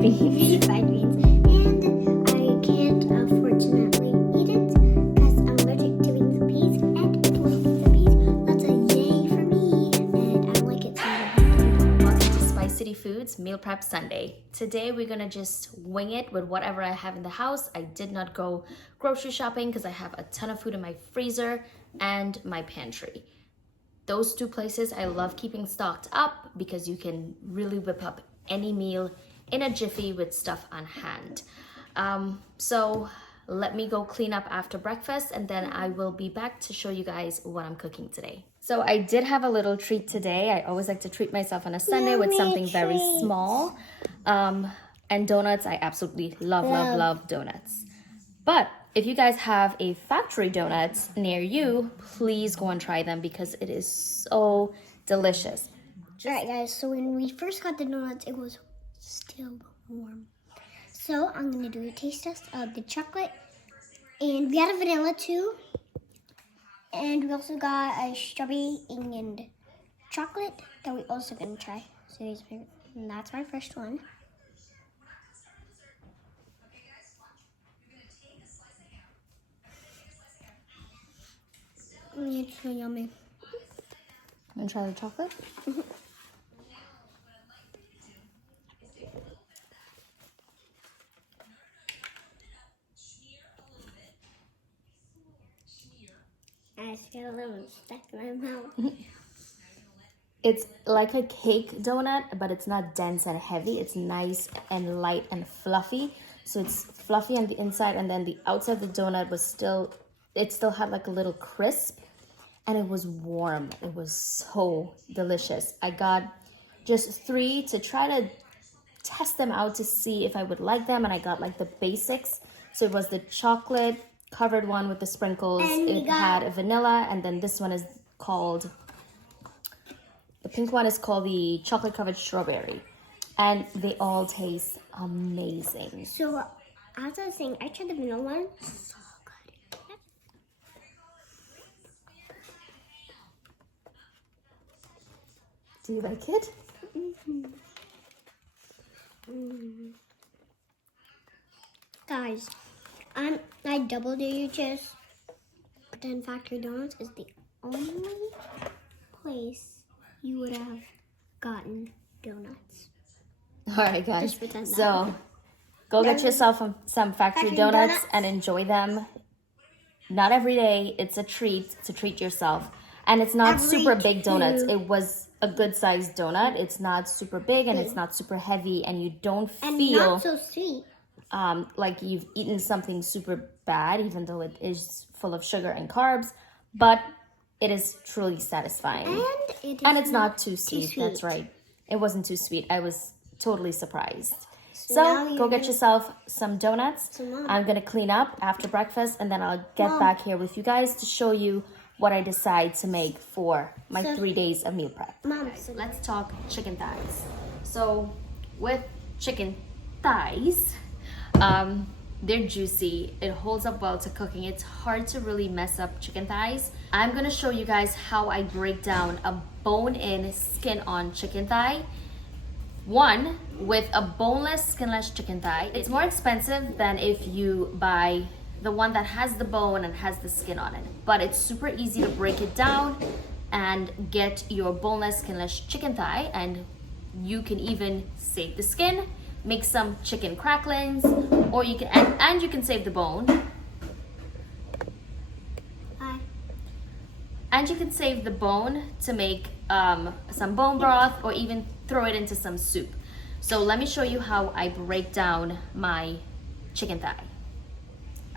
fried beans. Fried beans. And I can't unfortunately eat it because I'm allergic to eating the peas. And if I eat the peas, that's a yay for me. And I don't like it so much. Welcome to Spice City Foods Meal Prep Sunday. Today we're gonna just wing it with whatever I have in the house. I did not go grocery shopping because I have a ton of food in my freezer and my pantry. Those two places I love keeping stocked up because you can really whip up any meal in a jiffy with stuff on hand. So let me go clean up after breakfast and then I will be back to show you guys what I'm cooking today. So I did have a little treat today. I always like to treat myself on a Sunday with something very small. And donuts, I absolutely love donuts. But if you guys have a factory donuts near you, please go and try them because it is so delicious. Alright guys, so when we first got the donuts, it was still warm. So I'm going to do a taste test of the chocolate. And we had a vanilla too. And we also got a strawberry and chocolate that we also going to try. So and that's my first one. It's so yummy. Want to try the chocolate? I just got a little stuck in my mouth. It's like a cake donut, but it's not dense and heavy. It's nice and light and fluffy. So it's fluffy on the inside, and then the outside of the donut was still had like a little crisp, and it was warm. It was so delicious. I got just 3 to try to test them out to see if I would like them, and I got like the basics. So it was the chocolate covered one with the sprinkles. It had a vanilla, and then this one is called, the pink one is called the chocolate covered strawberry. And they all taste amazing. So as I was saying, I tried the vanilla one. So good. Do you like it? Guys, I double dare you just pretend Factory Donuts is the only place you would have gotten donuts. All right, guys. Just pretend that. So go get yourself some factory donuts and enjoy them. Not every day. It's a treat to treat yourself. And it's not super big donuts. It was a good sized donut. It's not super big and it's not super heavy, and you don't feel not so sweet. Like you've eaten something super bad, even though it is full of sugar and carbs, but it is truly satisfying. And it's not too sweet. That's right. It wasn't too sweet. I was totally surprised. So go get yourself some donuts. I'm going to clean up after breakfast, and then I'll get back here with you guys to show you what I decide to make for my 3 days of meal prep. So let's talk chicken thighs. So with chicken thighs, they're juicy. It holds up well to cooking. It's hard to really mess up chicken thighs. I'm gonna show you guys how I break down a bone-in, skin-on chicken thigh. One, with a boneless, skinless chicken thigh, it's more expensive than if you buy the one that has the bone and has the skin on it. But it's super easy to break it down and get your boneless, skinless chicken thigh, and you can even save the skin, make some chicken cracklings, or you can and you can save the bone. And you can save the bone to make some bone broth, or even throw it into some soup. So let me show you how I break down my chicken thigh.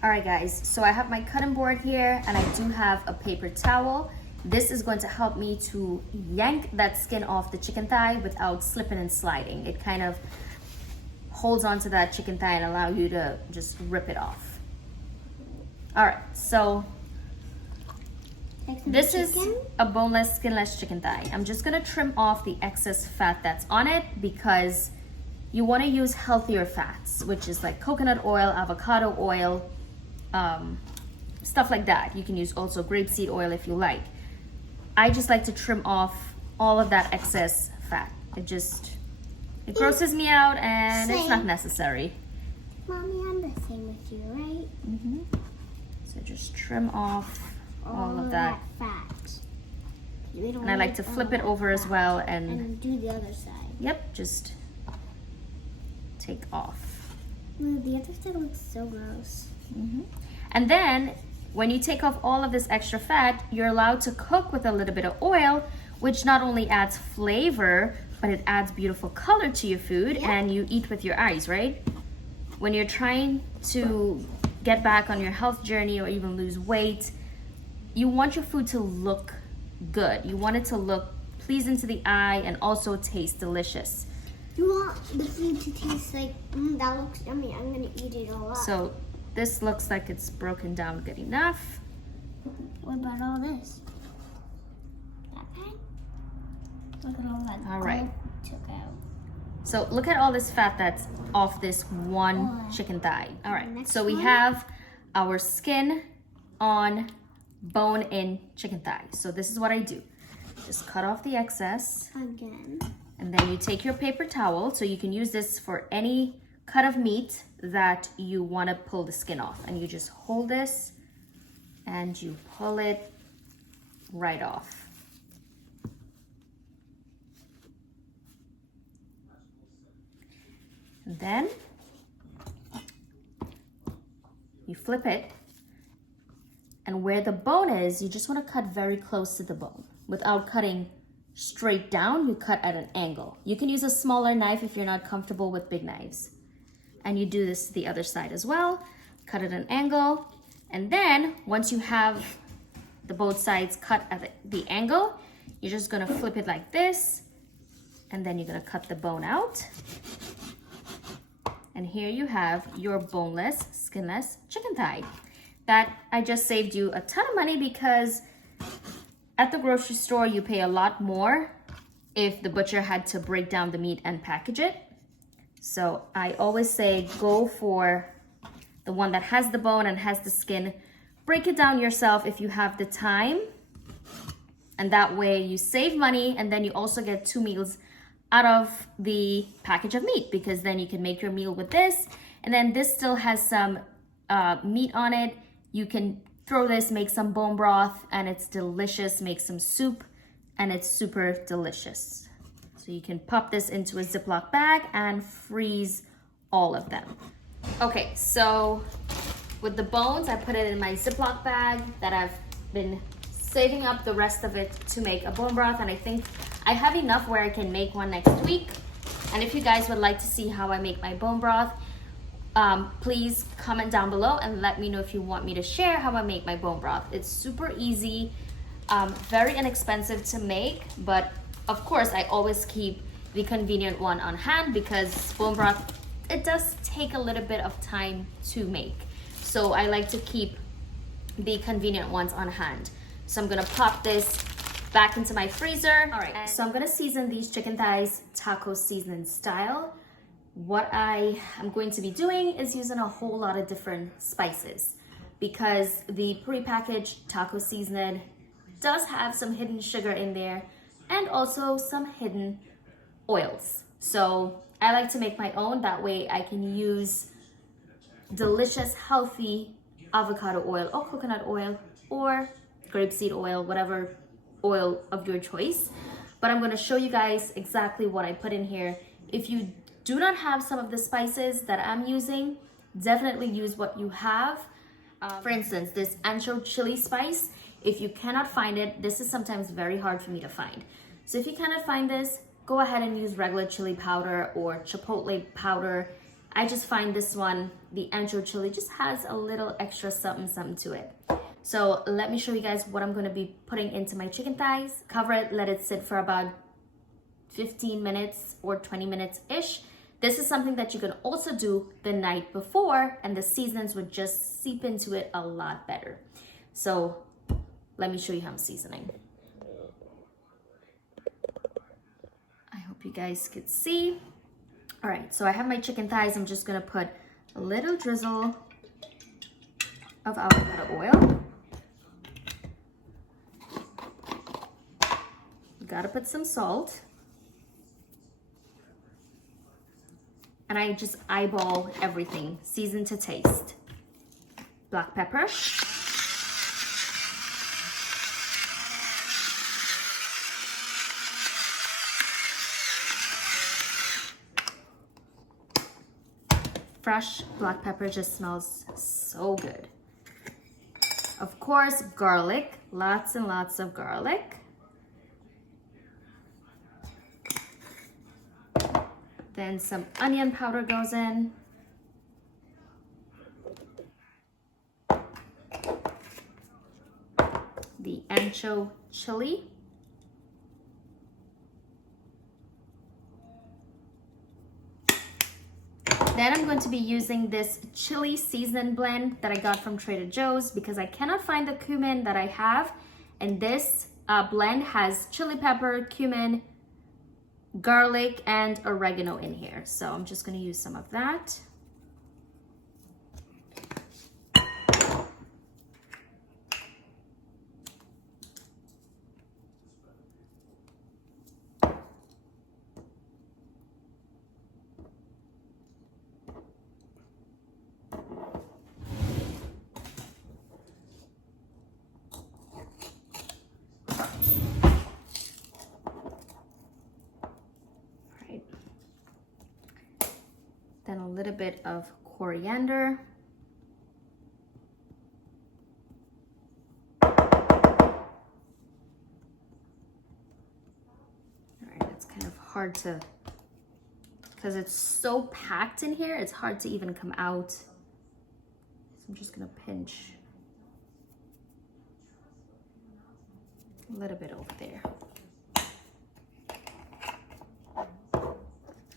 All right guys, so I have my cutting board here, and I do have a paper towel. This is going to help me to yank that skin off the chicken thigh without slipping and sliding. It kind of holds onto that chicken thigh and allow you to just rip it off. All right, so this is a boneless, skinless chicken thigh. I'm just gonna trim off the excess fat that's on it because you wanna use healthier fats, which is like coconut oil, avocado oil, stuff like that. You can use also grapeseed oil if you like. I just like to trim off all of that excess fat. It just It grosses me out and it's not Same. necessary. Mommy, I'm the same with you, right? So just trim off all of that. fat. We don't And I like need to all flip it that over as fat. well and, And do the other side. yep, just take off. Ooh, the other side looks so gross. And then when you take off all of this extra fat, you're allowed to cook with a little bit of oil, which not only adds flavor, but it adds beautiful color to your food, and you eat with your eyes, right? When you're trying to get back on your health journey or even lose weight, you want your food to look good. You want it to look pleasing to the eye and also taste delicious. You want the food to taste like, that looks yummy. I'm gonna eat it all up. So this looks like it's broken down good enough. What about all this? That part? Look at all that. All right. Took out. So look at all this fat that's off this one chicken thigh. All right, Next so we one. have our skin on bone-in chicken thigh. So this is what I do. Just cut off the excess, Again. and then you take your paper towel. So you can use this for any cut of meat that you want to pull the skin off. And you just hold this and you pull it right off. And then you flip it, and where the bone is, you just want to cut very close to the bone. Without cutting straight down, you cut at an angle. You can use a smaller knife if you're not comfortable with big knives. And you do this to the other side as well. Cut at an angle, and then once you have the both sides cut at the angle, you're just gonna flip it like this, and then you're gonna cut the bone out. And here you have your boneless, skinless chicken thigh. That I just saved you a ton of money, because at the grocery store you pay a lot more if the butcher had to break down the meat and package it. So I always say go for the one that has the bone and has the skin. Break it down yourself if you have the time. And that way you save money, and then you also get 2 meals out of the package of meat, because then you can make your meal with this, and then this still has some meat on it. You can throw this, make some bone broth, and it's delicious. Make some soup, and it's super delicious. So you can pop this into a Ziploc bag and freeze all of them. Okay, so with the bones, I put it in my Ziploc bag that I've been saving up the rest of it to make a bone broth, and I think I have enough where I can make one next week. And if you guys would like to see how I make my bone broth, please comment down below and let me know if you want me to share how I make my bone broth. It's super easy, very inexpensive to make, but of course I always keep the convenient one on hand, because bone broth, it does take a little bit of time to make. So I like to keep the convenient ones on hand. So I'm gonna pop this back into my freezer. All right, so I'm gonna season these chicken thighs taco seasoning style. What I am going to be doing is using a whole lot of different spices, because the prepackaged taco seasoning does have some hidden sugar in there and also some hidden oils. So I like to make my own, that way I can use delicious, healthy avocado oil or coconut oil or grapeseed oil, whatever oil of your choice. But I'm going to show you guys exactly what I put in here. If you do not have some of the spices that I'm using, definitely use what you have. For instance, this ancho chili spice, if you cannot find it, this is sometimes very hard for me to find. So if you cannot find this, go ahead and use regular chili powder or chipotle powder. I just find this one, the ancho chili, just has a little extra something to it. So let me show you guys what I'm going to be putting into my chicken thighs. Cover it, let it sit for about 15 minutes or 20 minutes-ish. This is something that you can also do the night before, and the seasonings would just seep into it a lot better. So let me show you how I'm seasoning. I hope you guys could see. All right, so I have my chicken thighs. I'm just going to put a little drizzle of avocado oil. Gotta put some salt. and I just eyeball everything. Season to taste. Black pepper. Fresh black pepper just smells so good. Of course, garlic. Lots and lots of garlic. Then some onion powder goes in. The ancho chili. Then I'm going to be using this chili season blend that I got from Trader Joe's because I cannot find the cumin that I have. And this blend has chili pepper, cumin, garlic, and oregano in here. So I'm just going to use some of that. Then a little bit of coriander. All right, it's kind of hard to, because it's so packed in here, it's hard to even come out. So I'm just gonna pinch a little bit over there.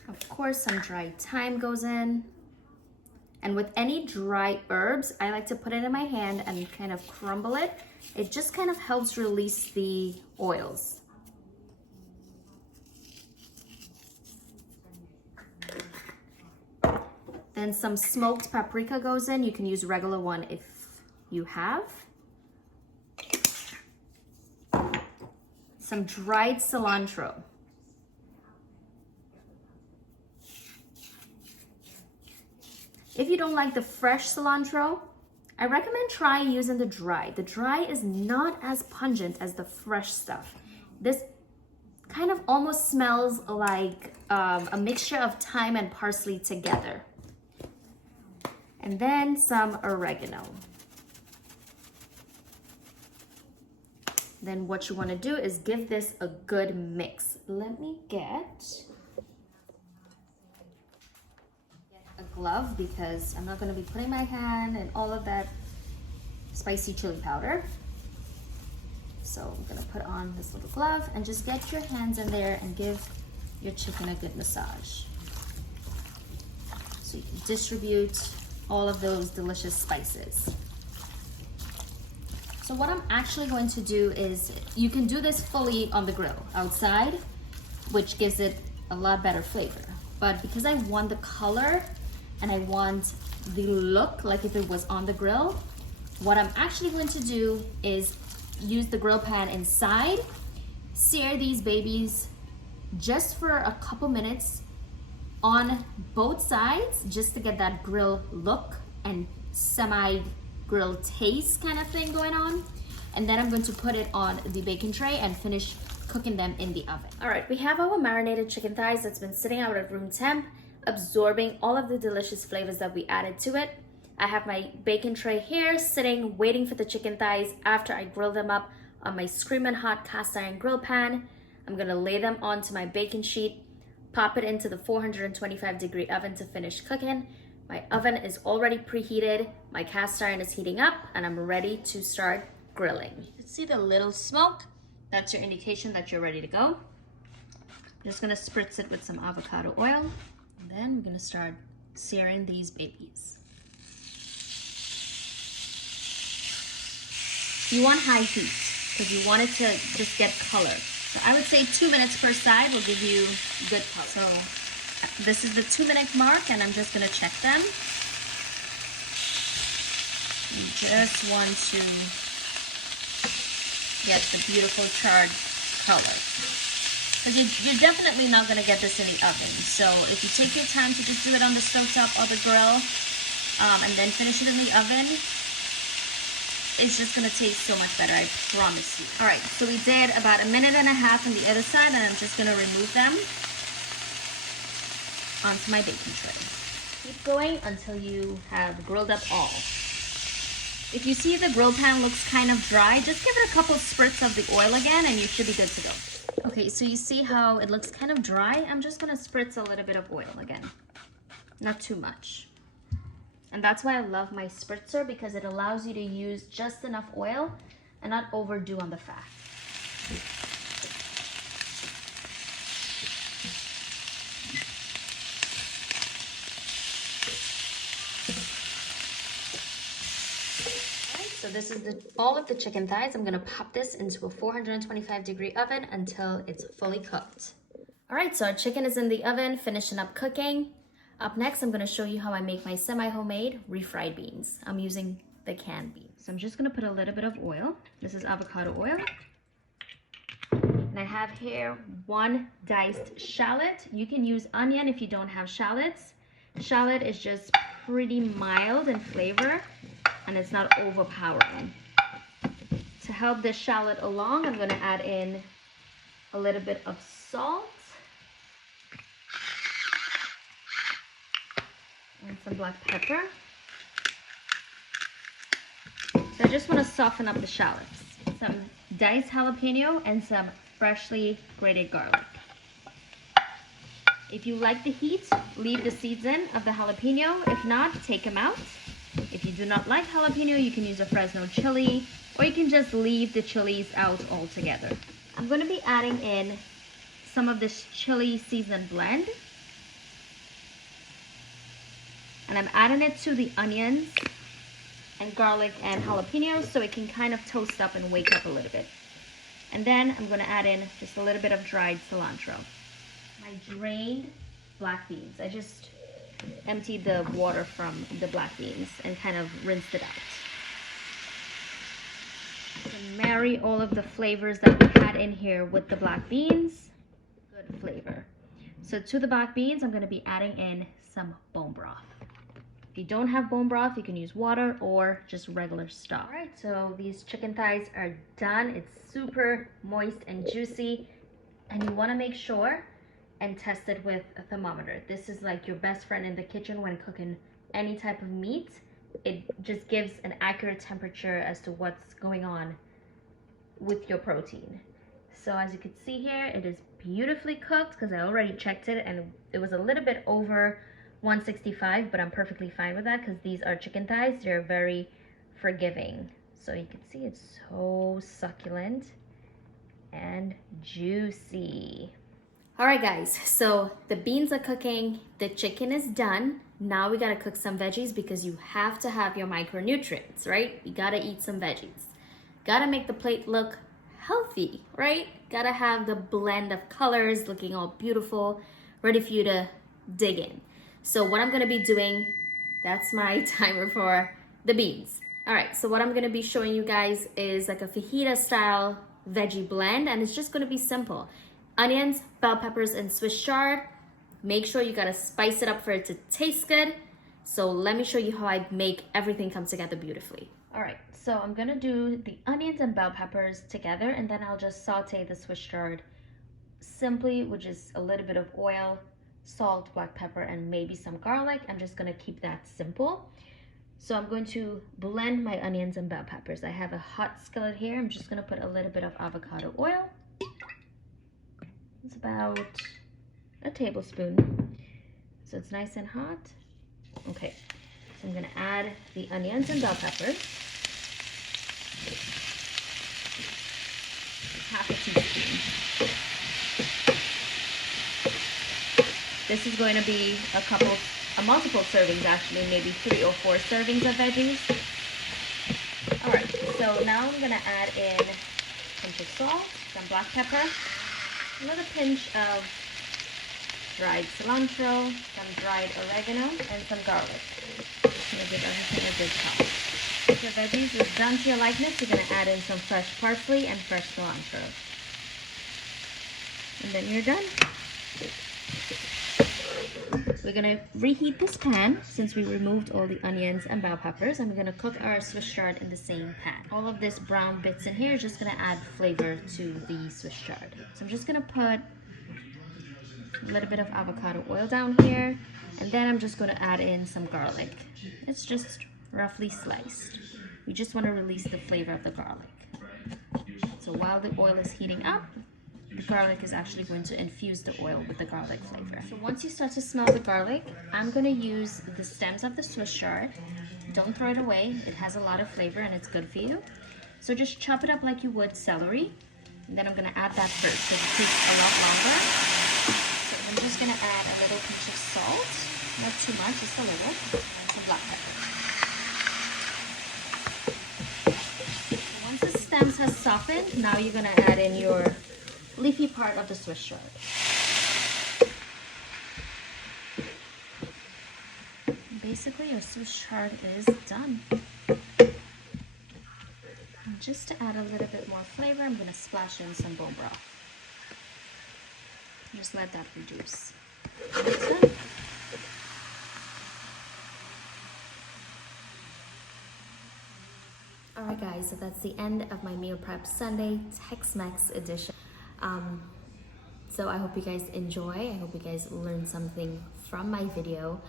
Of course, some dried thyme goes in. And with any dry herbs, I like to put it in my hand and kind of crumble it. It just kind of helps release the oils. Then some smoked paprika goes in. You can use regular one if you have. Some dried cilantro. If you don't like the fresh cilantro, I recommend trying using the dry. The dry is not as pungent as the fresh stuff. This kind of almost smells like a mixture of thyme and parsley together. And then some oregano. Then what you want to do is give this a good mix. Let me get a glove because I'm not going to be putting my hand in all of that spicy chili powder. So I'm going to put on this little glove and just get your hands in there and give your chicken a good massage. So you can distribute all of those delicious spices. So what I'm actually going to do is, you can do this fully on the grill outside, which gives it a lot better flavor. But because I want the color and I want the look like if it was on the grill, what I'm actually going to do is use the grill pan inside, sear these babies just for a couple minutes on both sides, just to get that grill look and semi-grill taste kind of thing going on. And then I'm going to put it on the baking tray and finish cooking them in the oven. All right, we have our marinated chicken thighs that's been sitting out at room temp, absorbing all of the delicious flavors that we added to it. I have my baking tray here sitting, waiting for the chicken thighs after I grill them up on my screaming hot cast iron grill pan. I'm gonna lay them onto my baking sheet, pop it into the 425-degree oven to finish cooking. My oven is already preheated, my cast iron is heating up, and I'm ready to start grilling. You can see the little smoke. That's your indication that you're ready to go. I'm just gonna spritz it with some avocado oil, and then we're gonna start searing these babies. You want high heat because you want it to just get color. So I would say 2 minutes per side will give you good color. So this is the 2-minute mark, and I'm just gonna check them. You just want to get the beautiful charred color. Because you're definitely not going to get this in the oven. So if you take your time to just do it on the stovetop or the grill, and then finish it in the oven, it's just going to taste so much better, I promise you. All right, so we did about 1.5 minutes on the other side, and I'm just going to remove them onto my baking tray. Keep going until you have grilled up all. If you see the grill pan looks kind of dry, just give it a couple spurts of the oil again and you should be good to go. Okay, so you see how it looks kind of dry? I'm just gonna spritz a little bit of oil again. Not too much. And that's why I love my spritzer, because it allows you to use just enough oil and not overdo on the fat. So this is all of the chicken thighs. I'm gonna pop this into a 425-degree oven until it's fully cooked. All right, so our chicken is in the oven, finishing up cooking. Up next, I'm gonna show you how I make my semi-homemade refried beans. I'm using the canned beans. So I'm just gonna put a little bit of oil. This is avocado oil. And I have here 1 diced shallot. You can use onion if you don't have shallots. Shallot is just pretty mild in flavor, and it's not overpowering. To help this shallot along, I'm gonna add in a little bit of salt and some black pepper. So I just wanna soften up the shallots. Some diced jalapeno and some freshly grated garlic. If you like the heat, leave the seeds in of the jalapeno. If not, take them out. If you do not like jalapeno, you can use a Fresno chili, or you can just leave the chilies out altogether. I'm going to be adding in some of this chili seasoned blend. And I'm adding it to the onions and garlic and jalapenos so it can kind of toast up and wake up a little bit. And then I'm going to add in just a little bit of dried cilantro. My drained black beans. I just emptied the water from the black beans and kind of rinsed it out. And marry all of the flavors that we had in here with the black beans. Good flavor. So to the black beans, I'm going to be adding in some bone broth. If you don't have bone broth, you can use water or just regular stock. All right, so these chicken thighs are done. It's super moist and juicy, and you want to make sure and test it with a thermometer. This is like your best friend in the kitchen when cooking any type of meat. It just gives an accurate temperature as to what's going on with your protein. So as you can see here, it is beautifully cooked because I already checked it and it was a little bit over 165, but I'm perfectly fine with that because these are chicken thighs. They're very forgiving. So you can see it's so succulent and juicy. All right, guys, so the beans are cooking, the chicken is done. Now we gotta cook some veggies because you have to have your micronutrients, right? You gotta eat some veggies. Gotta make the plate look healthy, right? Gotta have the blend of colors looking all beautiful, ready for you to dig in. So what I'm gonna be doing, that's my timer for the beans. All right, so what I'm gonna be showing you guys is like a fajita style veggie blend, and it's just gonna be simple. Onions, bell peppers, and Swiss chard. Make sure you gotta spice it up for it to taste good. So let me show you how I make everything come together beautifully. All right, so I'm gonna do the onions and bell peppers together, and then I'll just saute the Swiss chard simply with just a little bit of oil, salt, black pepper, and maybe some garlic. I'm just gonna keep that simple. So I'm going to blend my onions and bell peppers. I have a hot skillet here. I'm just gonna put a little bit of avocado oil. It's about a tablespoon. So it's nice and hot. Okay, so I'm gonna add the onions and bell peppers. Half a teaspoon. This is going to be multiple servings actually, maybe 3 or 4 servings of veggies. All right, so now I'm gonna add in a pinch of salt, some black pepper, a little pinch of dried cilantro, some dried oregano, and some garlic. Just gonna give everything a good toss. If your veggies is done to your likeness, you're gonna add in some fresh parsley and fresh cilantro. And then you're done. We're gonna reheat this pan since we removed all the onions and bell peppers, and we're gonna cook our Swiss chard in the same pan. All of this brown bits in here is just gonna add flavor to the Swiss chard. So I'm just gonna put a little bit of avocado oil down here, and then I'm just gonna add in some garlic. It's just roughly sliced. We just wanna release the flavor of the garlic. So while the oil is heating up, the garlic is actually going to infuse the oil with the garlic flavor. So once you start to smell the garlic, I'm gonna use the stems of the Swiss chard. Don't throw it away. It has a lot of flavor and it's good for you. So just chop it up like you would celery. And then I'm gonna add that first because it takes a lot longer. So I'm just gonna add a little pinch of salt. Not too much, just a little. Some black pepper. So once the stems has softened, now you're gonna add in your leafy part of the Swiss chard. Basically, your Swiss chard is done. And just to add a little bit more flavor, I'm going to splash in some bone broth. Just let that reduce. And it's done. Alright guys, so that's the end of my meal prep Sunday Tex-Mex edition. So I hope you guys enjoy. I hope you guys learned something from my video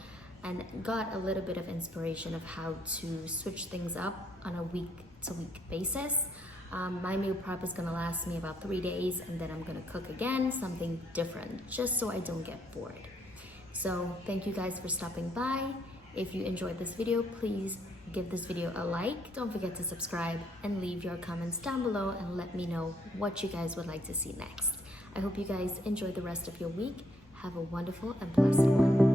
and got a little bit of inspiration of how to switch things up on a week-to-week basis. My meal prep is gonna last me about 3 days, and then I'm gonna cook again, something different, just so I don't get bored. So thank you guys for stopping by. If you enjoyed this video, please give this video a like. Don't forget to subscribe and leave your comments down below and let me know what you guys would like to see next. I hope you guys enjoy the rest of your week. Have a wonderful and blessed one.